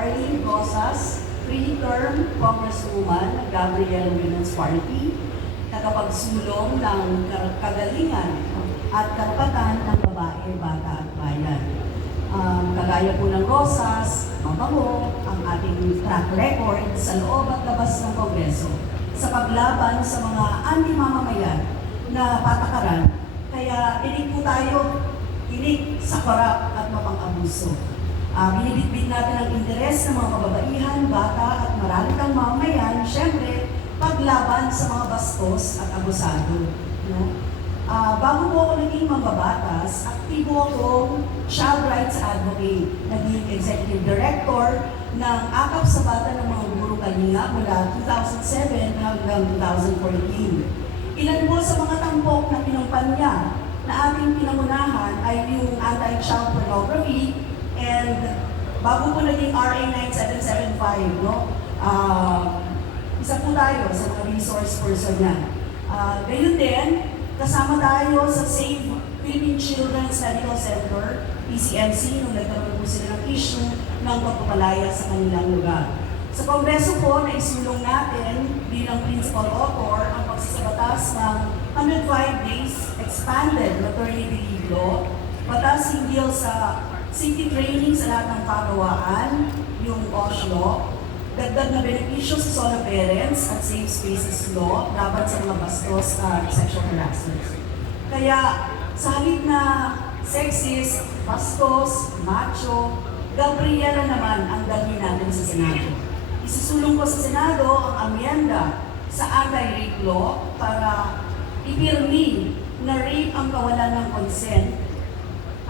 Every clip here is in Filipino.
Arlene Rosas, three-term Congresswoman ng Gabriel Women's Party, tagapagsulong ng kagalingan at karapatan ng babae, bata at bayan. Um, kagaya po ng Rosas, mabango ang ating track record sa loob at labas ng Kongreso sa paglaban sa mga anti-mamamayan na patakaran. Kaya tinig po tayo, tinig sa korap at mapang-abuso. Uh, binibitbit natin ang interes ng mga kababaihan, bata at mararitang mamamayan, syempre, paglaban sa mga bastos at abusado. No? Ah, bago po ako naging mambabatas, aktibo akong child rights advocate. Naging executive director ng Akap sa Bata ng mga Guro Kalinga mula 2007 hanggang 2014. Ilan po sa mga tampok na pinumpan niya na ating pinamunahan ay yung anti-child pornography and bago po naging RA 9775, no? Ah, isa po tayo sa mga resource person niya. Ah, gayon din, kasama tayo sa Save Philippine Children's Medical Center, PCMC, nung nagkaroon po sila ng issue ng pagpapalaya sa kanilang lugar. Sa Kongreso po, naisulong natin bilang principal author ang pagsasabatas ng 105 days expanded maternity leave law, batas hinggil sa safety training sa lahat ng pagawaan, yung OSH law, dagdag na benepisyo sa solo parents at safe spaces law laban sa mga bastos at sexual harassment. Kaya sa halip na sexist, bastos, macho, Gabriela naman ang dalhin natin sa Senado. Isusulong ko sa Senado ang amyenda sa anti-rape law para ipirmi na rape ang kawalan ng consent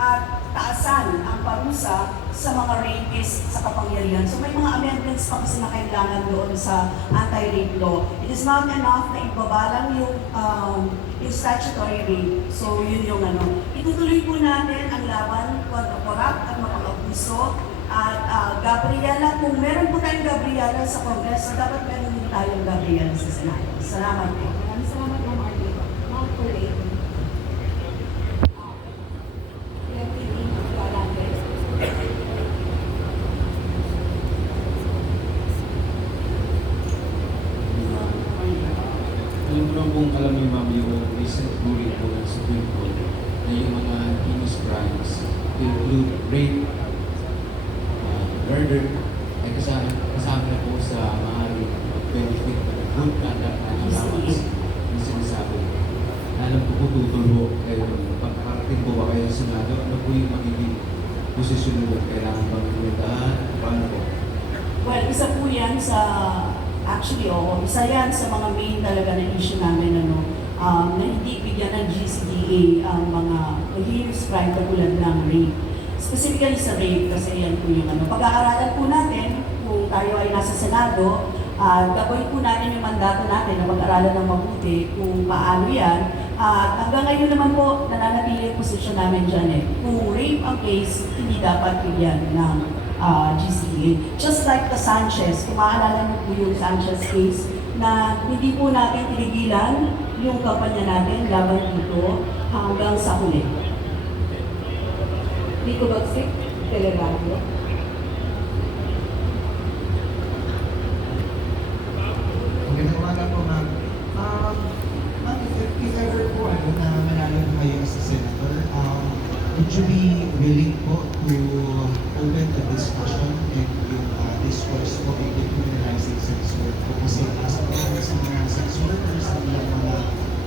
at taasan ang parusa sa mga rapists sa kapangyarihan. So may mga amendments pa kasi na kailangan doon sa anti-rape law. It is not enough na ibabalang yung, um, yung statutory rape. So yun yung ano. Itutuloy po natin ang laban kontra corrupt at mapang-abuso. At ah, Gabriela, kung meron po tayong Gabriela sa Kongreso, dapat meron din tayong Gabriela sa Senado. Salamat po. Salamat po, Martin. Mount Parade. Representative Galante. Alam mo lang kung alam niyo ma'am yung recent ruling po ng Supreme Court na yung mga heinous crimes include rape, uh, murder, ay kasama, kasama na po sa maaaring benefit ng good conduct na allowance na sinasabi. Alam ko po tutulbo kayo pagkakarating po ba kayo sa Senado, ano po yung magiging posisyon nyo? Kailangan bang kumitahan? Paano po? Well, isa po yan sa, actually, oo, isa yan sa mga main talaga na issue namin, ano, um, na hindi bigyan ng GCDA ang mga heinous crime katulad ng rape. Specifically sa rape, kasi yan po yung ano, pag-aaralan po natin, kung tayo ay nasa Senado, at gagawin po natin yung mandato natin na mag-aralan ng mabuti kung paano yan. At hanggang ngayon naman po, nananatili yung posisyon namin dyan eh. Kung rape ang case, hindi dapat bigyan ng uh, GCA. Just like the Sanchez, kung maaalala niyo po yung Sanchez case, na hindi po natin tinigilan yung kampanya natin laban dito hanggang sa huli. Rico Bagsik, Teleradio. Magandang umaga po, ma'am. Um, ma'am, if, if ever po ano, na manalo na kayo as a senator, um, would you be willing po to open the discussion and yung uh, discourse po in decriminalizing sex work po? Kasi as po sa mga sex workers, ang ilang mga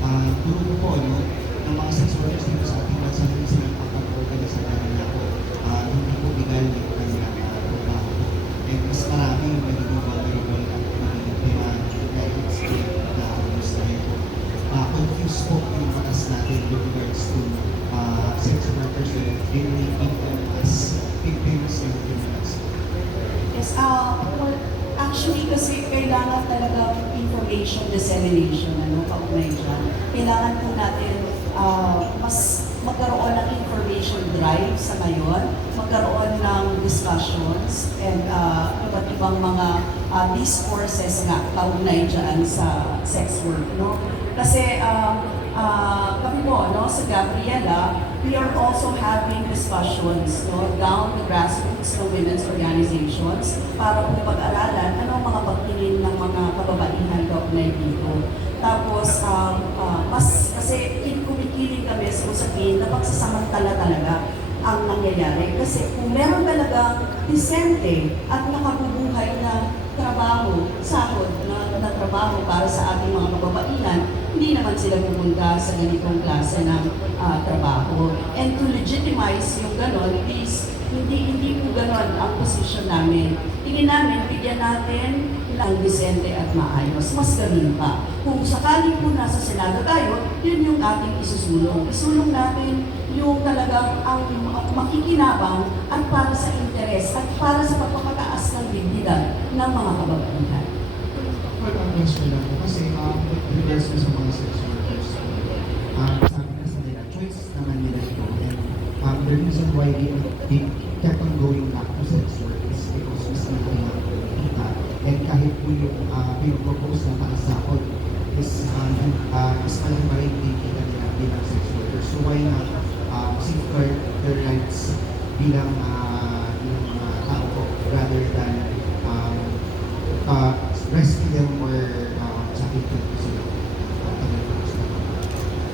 uh, grupo po, no, ng mga sex workers dito sa ating bansa hindi sila kapag-organisa na nila po. Uh, hindi po legal yung kanilang uh, trabaho po. And mas marami yung nagiging vulnerable at mga na-expect na abuse tayo po. Uh, confused po yung batas natin with regards to uh, sex workers that they may well, actually kasi kailangan talaga information dissemination, ano, kaugnay dyan. Kailangan po natin uh, mas magkaroon ng information drive sa ngayon, magkaroon ng discussions and uh, iba't ibang mga uh, discourses nga kaugnay dyan sa sex work, no? Kasi uh, ah, kami po, no, sa Gabriela, we are also having discussions, no, down the grassroots ng women's organizations para po pag-aralan ano ang mga pagtingin ng mga kababaihan kaugnay dito. Tapos, um, ah, mas, kasi kumikiling kami sa usapin na pagsasamantala talaga ang nangyayari. Kasi kung meron talagang disente at nakabubuhay na trabaho, sahod na, na trabaho para sa ating mga kababaihan, hindi naman sila pupunta sa ganitong klase ng ah, trabaho. And to legitimize yung ganon, is hindi hindi po ganon ang posisyon namin. Tingin namin, bigyan natin ng disente at maayos. Mas ganun pa. Kung sakali po nasa Senado tayo, yun yung ating isusulong. Isulong natin yung talagang ang makikinabang at para sa interes at para sa pagpapataas ng dignidad ng mga kababaihan. Follow-up question lang kasi um, regards to sa mga sex workers, um, sabi na sa nila, choices naman nila ito. And um, the reason why they, they kept on going back to sex work is because mas po yung kita and kahit po yung uh, pinopropose na pakasakot is um, uh, is malaki pa rin kita nila bilang sex workers. So why not um, safeguard their rights bilang uh, bilang mga tao po rather than um, uh, rescue them or uh, sakitin ko sila. Uh, tagal ko sila.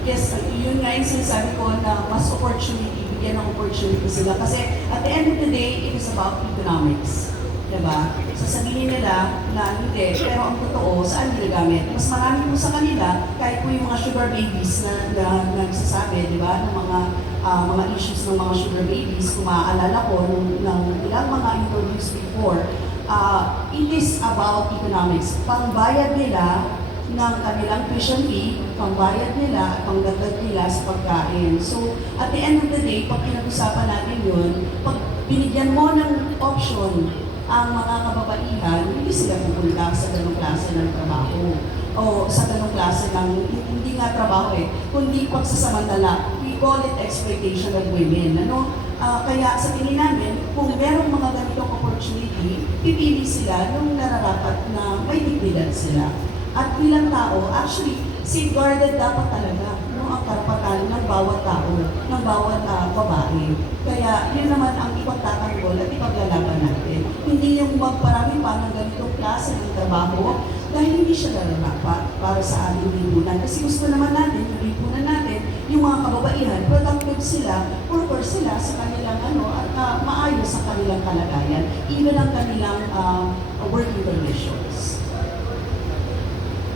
Yes, yung sinasabi ko na mas opportunity, bigyan ng opportunity sila. Kasi at the end of the day, it is about economics. Diba? Sasabihin nila na hindi, pero ang totoo, saan ginagamit? Mas marami po sa kanila, kahit po yung mga sugar babies na, na, na nagsasabi, di ba, ng mga ah, mga issues ng mga sugar babies, kung maaalala ko, ng, ng ilang mga introduced before, ah, it is about economics. Pangbayad nila ng kanilang tuition fee, pangbayad nila pangdagdag nila sa pagkain. So, at the end of the day, pag pinag-usapan natin yun, pag binigyan mo ng option ang mga kababaihan, hindi sila pupunta sa ganong klase ng trabaho o sa ganong klase ng, hindi nga trabaho eh, kundi pagsasamantala. We call it exploitation of women. Ano? Ah, kaya sa tingin namin, kung merong mga ganitong opportunity, pipili sila nung nararapat na may dignidad sila. At bilang tao, actually, safeguarded dapat talaga no, ang karapatan ng bawat tao, ng bawat ah, babae. Kaya yun naman ang ipagtatanggol at ipaglalaban natin. Hindi yung magparami pa ng ganitong klase ng trabaho dahil hindi siya nararapat para sa ating lipunan. Kasi gusto naman natin, yung lipunan natin, yung mga kababaihan, productive sila, worker sila sa kanilang ano, at ah, maayos ang kanilang kalagayan, even ang kanilang ah, working conditions.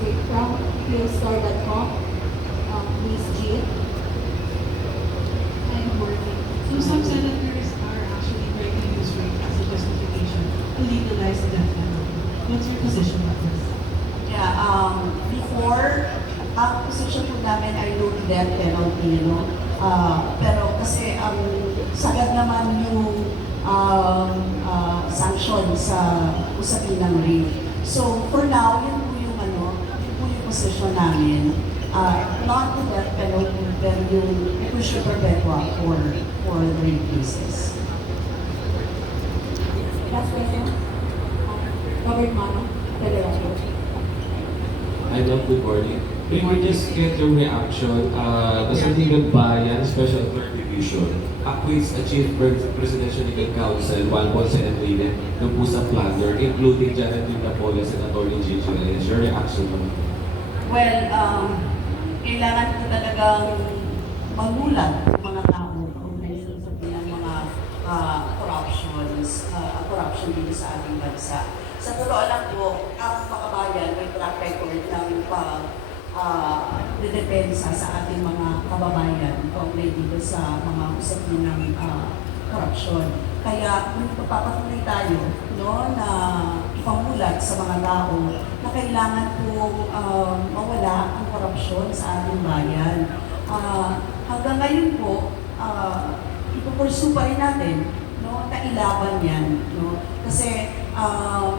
Okay, from philstar.com, um, Miss Jill. I'm working. So some senators are actually breaking this rate as a justification to legalize the death penalty. What's your position on this? Yeah, um, before, ang position po namin ay no death penalty, no? Ah, pero kasi ang sagad naman yung um, ah, sanction sa usapin ng rape. So, for now, yun po yung ano, yun po yung position namin. Ah, not to death penalty, pero yung push perpetua for, for rape cases. Last question. Robert Mano. I love good morning. We will just get your reaction. Uh, the Sandigan Bayan Special Third Division acquits a chief Pres- presidential legal counsel, Juan Ponce Enrile, ng pusang plunder, including Janet Napoles and Attorney Gigi. Your reaction on Well, um, kailangan ko talagang magulat mga tao kung sa ng mga ah, corruptions, ah, corruption dito sa ating bansa. Sa totoo lang po, ang makabayan may track record ng pag ah, dedepensa sa ating mga kababayan kaugnay dito sa mga usapin ng ah, corruption. Kaya kung papatuloy tayo no, na ipamulat sa mga tao na kailangan pong um, mawala ang korupsyon sa ating bayan. Ah, hanggang ngayon po, uh, ipupursue pa rin natin no, ilaban yan. No? Kasi ah,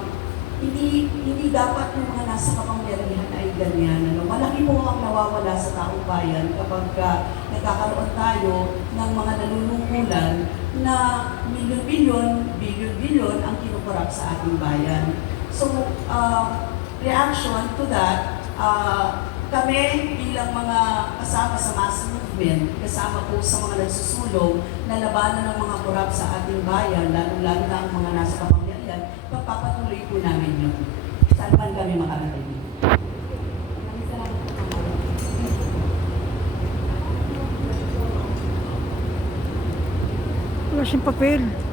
hindi hindi dapat yung mga nasa kapangyarihan ay ganyan. Ano? Malaki po ang nawawala sa taong bayan kapag ah, nagkakaroon tayo ng mga nanunungkulan na milyon-milyon, bilyon-bilyon ang kinukurap sa ating bayan. So, uh, reaction to that, uh, Kami bilang mga kasama sa mass movement, kasama po sa mga nagsusulong na labanan ng mga korap sa ating bayan, lalo-lalo na ang mga nasa kapangyarihan, pagpapatuloy po namin yun. Saan man kami makarating. Wala siyang papel.